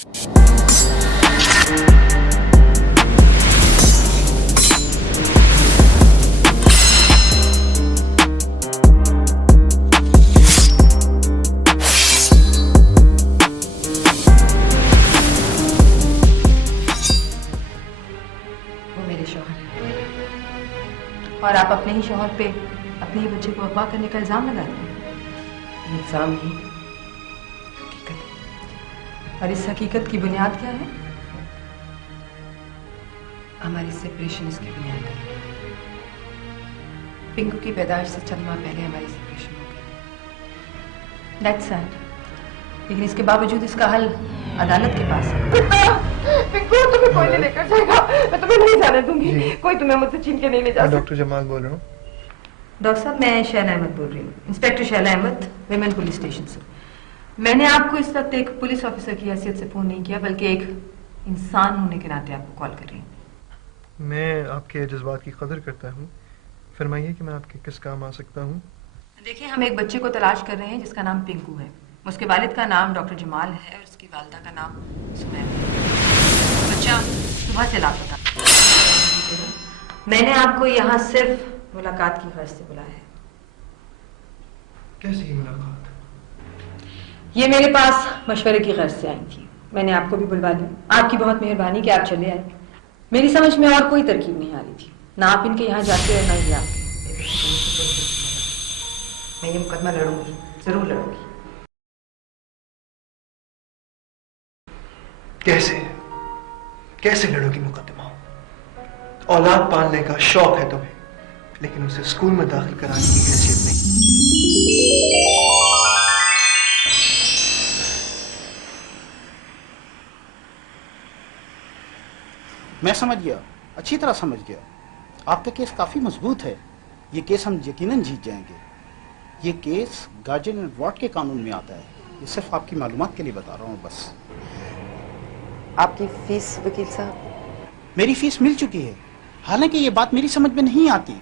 और आप अपने ही शौहर पे अपने ही बच्चे को अगवा करने का इल्जाम लगाते हैं। इल्जाम नहीं, हकीकत है। और इस हकीकत की बुनियाद क्या है? हमारी सेपरेशन इसकी बुनियाद है। पिंकू की पैदाइश से चंद माह पहले हमारी सेपरेशन हो गई। दैट्स सैड, लेकिन इसके बावजूद इसका हल अदालत के पास है। पिंकू तुम्हें कोई नहीं लेकर जाएगा, मैं तुम्हें नहीं जाने दूंगी। कोई तुम्हें मुझसे छीन के नहीं ले जा सकता। डॉक्टर जमाल बोल रहा हूँ। डॉक्टर साहब, मैं शैला अहमद बोल रही हूँ, inspector Shaila Ahmed, women police station से। मैंने आपको इस वक्त एक पुलिस ऑफिसर की हैसियत से फोन नहीं किया, बल्कि एक इंसान होने के नाते आपको कॉल कर रही हूँ। मैं आपके जज्बात की कदर करता हूँ, फरमाइए कि मैं आपके किस काम आ सकता हूँ। देखिए, हम एक बच्चे को तलाश कर रहे हैं जिसका नाम पिंकू है। उसके वालिद का नाम डॉक्टर जमाल है और उसकी वालिदा का नाम सुमैया है। बच्चा सुबह से लापता। मैंने आपको यहाँ सिर्फ मुलाकात की गर्ज से बुलाया है। कैसी मुलाकात? ये मेरे पास मशवरे की गर्ज से आई थी। मैंने आपको भी बुलवा लिया। आपकी बहुत मेहरबानी कि आप चले आए। मेरी समझ में और कोई तरकीब नहीं आ रही थी, ना आप इनके यहाँ जाते और ना ये आपके। मैं ये मुकदमा लड़ूंगी, जरूर लड़ूंगी। कैसे लड़ोगी मुकदमा? औलाद पालने का शौक है तुम्हें, लेकिन उसे स्कूल में दाखिल कराने की हैसियत नहीं। मैं समझ गया, अच्छी तरह समझ गया। आपका केस काफी मजबूत है। ये केस हम यकीनन जीत जाएंगे। ये केस गार्जियन एंड वार्ड के कानून में आता है। ये सिर्फ आपकी मालूमात के लिए बता रहा हूँ बस। आपकी फीस वकील साहब? मेरी फीस मिल चुकी है। हालांकि ये बात मेरी समझ में नहीं आती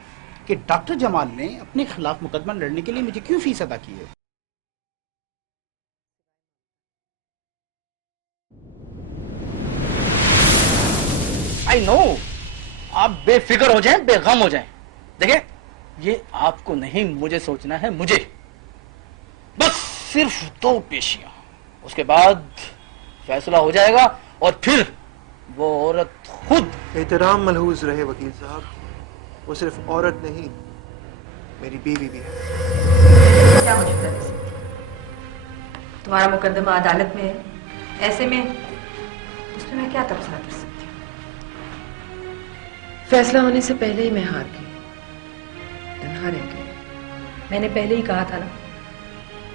कि डॉक्टर जमाल ने अपने खिलाफ मुकदमा लड़ने के लिए मुझे क्यों फीस अदा की है। आई नो, आप बेफिक्र हो जाएं, बेगम हो जाएं। देखिए, ये आपको नहीं मुझे सोचना है, मुझे बस सिर्फ 2 पेशियां, उसके बाद फैसला हो जाएगा और फिर वो औरत खुद। एहतराम मलहूज रहे वकील साहब, वो सिर्फ औरत नहीं, मेरी बीवी भी है। क्या मशवरा दे सकती? तुम्हारा मुकदमा अदालत में है, ऐसे में उसमें मैं क्या तबसरा कर सकती हूँ? फैसला होने से पहले ही मैं हार गई, तन्हा रह गई। मैंने पहले ही कहा था ना,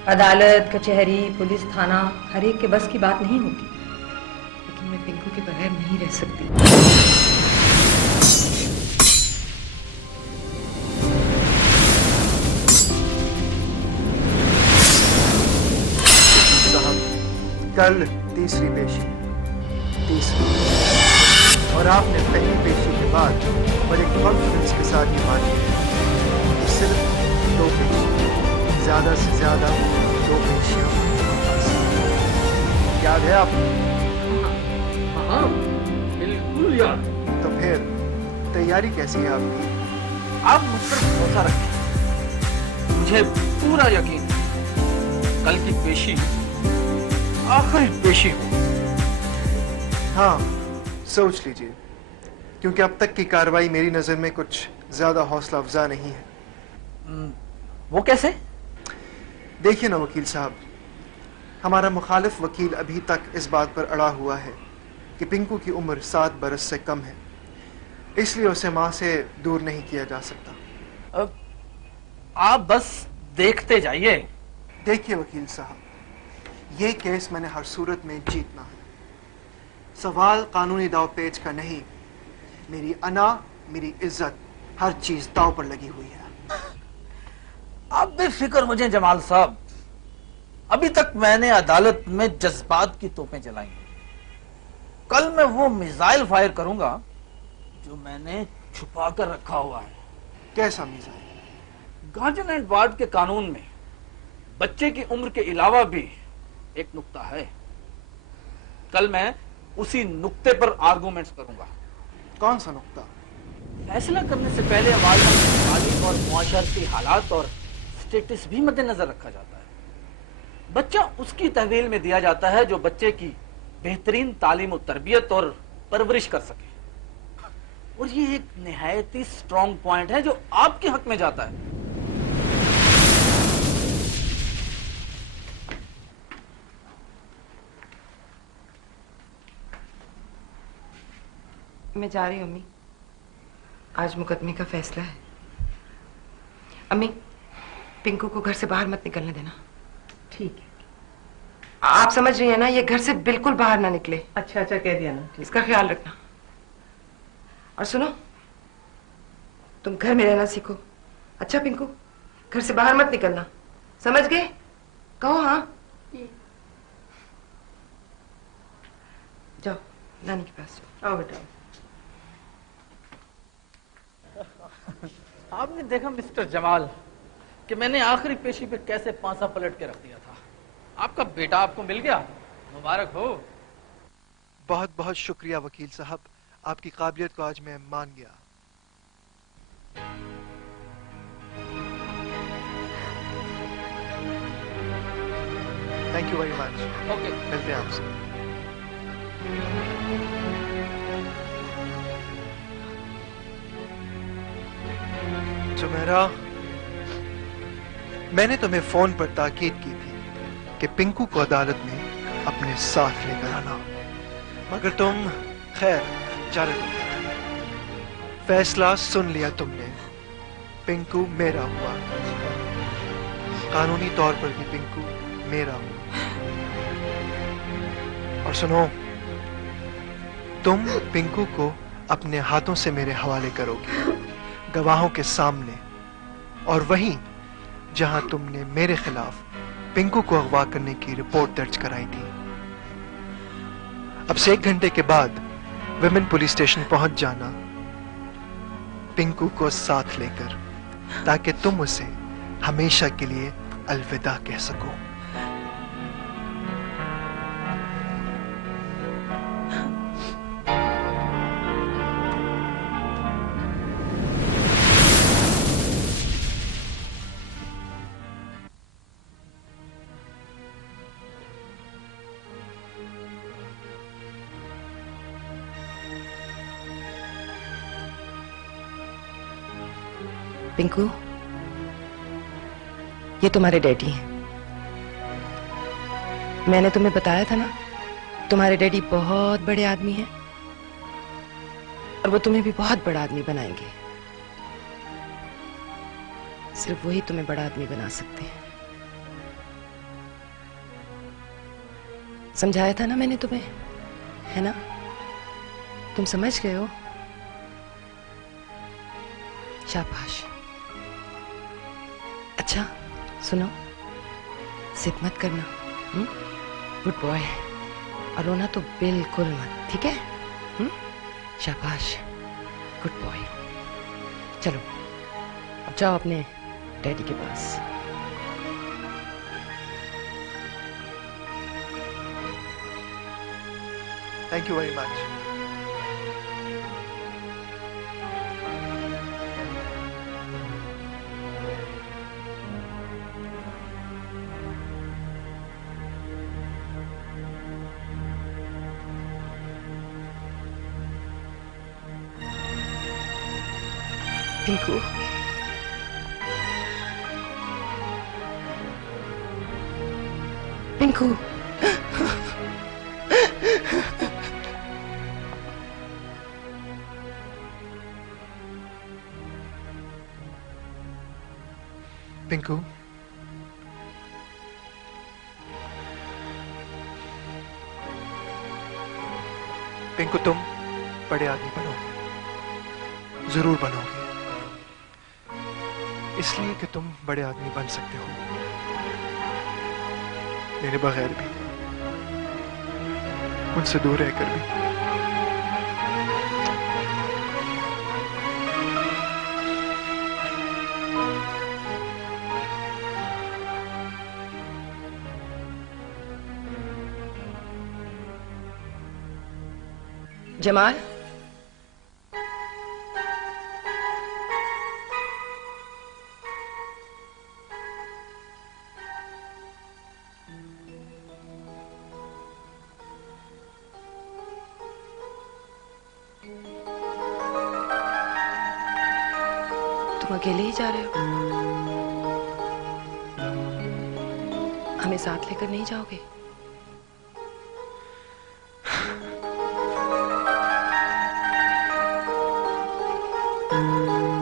अदालत, कचहरी, पुलिस, थाना हर एक के बस की बात नहीं होती। लेकिन मैं पिंकू के बगैर नहीं रह सकती। कल तीसरी पेशी, और आपने पहली पेशी के बाद बड़े कॉन्फिडेंस के साथ ये मानी है। सिर्फ 2 पेशी, ज्यादा से ज्यादा 2 पेशियां याद है आपको? हाँ, बिल्कुल याद। तो फिर तैयारी कैसी है आपकी? आप मुझ पर भरोसा रखें, मुझे पूरा यकीन है कल की पेशी आखिरी पेशी हो। हाँ, सोच लीजिए, क्योंकि अब तक की कार्रवाई मेरी नजर में कुछ ज्यादा हौसला अफजा नहीं है। वो कैसे? देखिए ना वकील साहब, हमारा मुखालिफ वकील अभी तक इस बात पर अड़ा हुआ है कि पिंकू की उम्र 7 बरस से कम है, इसलिए उसे मां से दूर नहीं किया जा सकता। आप बस देखते जाइए। देखिए वकील साहब, ये केस मैंने हर सूरत में जीतना है। सवाल कानूनी दाव पेच का नहीं, मेरी अना, मेरी इज्जत, हर चीज दाव पर लगी हुई है। आप बेफिक्र हो जाएं जमाल साहब। अभी तक मैंने अदालत में जज्बात की तोपें जलाई। कल मैं वो मिसाइल फायर करूंगा जो मैंने छुपा कर रखा हुआ है। कैसा मिसाइल? गार्जियन एंड वार्ड के कानून में बच्चे की उम्र के अलावा भी एक नुक्ता है। कल मैं उसी नुक्ते पर आर्गूमेंट्स करूंगा। कौन सा नुक्ता? फैसला करने से पहले वालिदा की तालीम और मुआशरती हालात और स्टेटस भी मद्देनजर रखा जाता है। बच्चा उसकी तहवील में दिया जाता है जो बच्चे की बेहतरीन तालीम और तरबियत और परवरिश कर सके, और ये एक निहायत ही स्ट्रॉन्ग पॉइंट है जो आपके हक में जाता है। मैं जा रही हूँ अम्मी, आज मुकदमे का फैसला है। अम्मी, पिंकू को घर से बाहर मत निकलने देना। ठीक है। आप समझ रही हैं ना, ये घर से बिल्कुल बाहर ना निकले। अच्छा अच्छा कह दिया ना। इसका ख्याल रखना। और सुनो, तुम घर में रहना सीखो। अच्छा पिंकू, घर से बाहर मत निकलना, समझ गए? कहो हाँ। जाओ नानी के पास जाओ। आओ बेटा। आपने देखा मिस्टर जमाल कि मैंने आखिरी पेशी पे कैसे पांसा पलट के रख दिया था। आपका बेटा आपको मिल गया, मुबारक हो। बहुत बहुत शुक्रिया वकील साहब, आपकी काबिलियत को आज मैं मान गया। Thank you very much. Okay, मिलते हैं आपसे। सुमेरा, मैंने तुम्हें फोन पर ताकीद की थी कि पिंकू को अदालत में अपने साथ लेकर आना, मगर तुम खैर जाने दो। फैसला सुन लिया तुमने, पिंकू मेरा हुआ, कानूनी तौर पर भी पिंकू मेरा हुआ। और सुनो, तुम पिंकू को अपने हाथों से मेरे हवाले करोगे, गवाहों के सामने, और वहीं जहां तुमने मेरे खिलाफ पिंकू को अगवा करने की रिपोर्ट दर्ज कराई थी। अब से 1 घंटे के बाद विमेन पुलिस स्टेशन पहुंच जाना, पिंकू को साथ लेकर, ताकि तुम उसे हमेशा के लिए अलविदा कह सको। पिंकू, ये तुम्हारे डैडी हैं। मैंने तुम्हें बताया था ना, तुम्हारे डैडी बहुत बड़े आदमी हैं और वो तुम्हें भी बहुत बड़ा आदमी बनाएंगे। सिर्फ वही तुम्हें बड़ा आदमी बना सकते हैं। समझाया था ना मैंने तुम्हें, है ना? तुम समझ गए हो? शाबाश। अच्छा सुनो, जिद मत करना, गुड बॉय। और रोना तो बिल्कुल मत, ठीक है? शाबाश, गुड बॉय। चलो अब जाओ अपने डैडी के पास। Thank you very much. Pinku, Pinku, Pinku, Pinku, तुम बड़े आदमी बनोगे, जरूर बनोगे, इसलिए कि तुम बड़े आदमी बन सकते हो, मेरे बगैर भी, मुझसे दूर रहकर भी। जमाल, तुम अकेले ही जा रहे हो? हमें साथ लेकर नहीं जाओगे?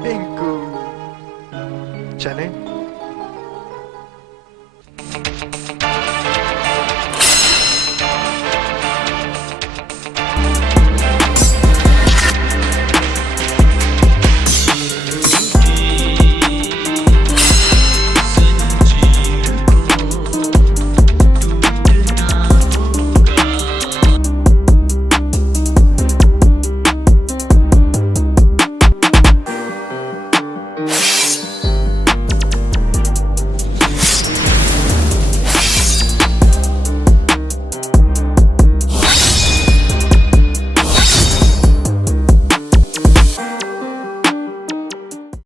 पिंकू, चलें?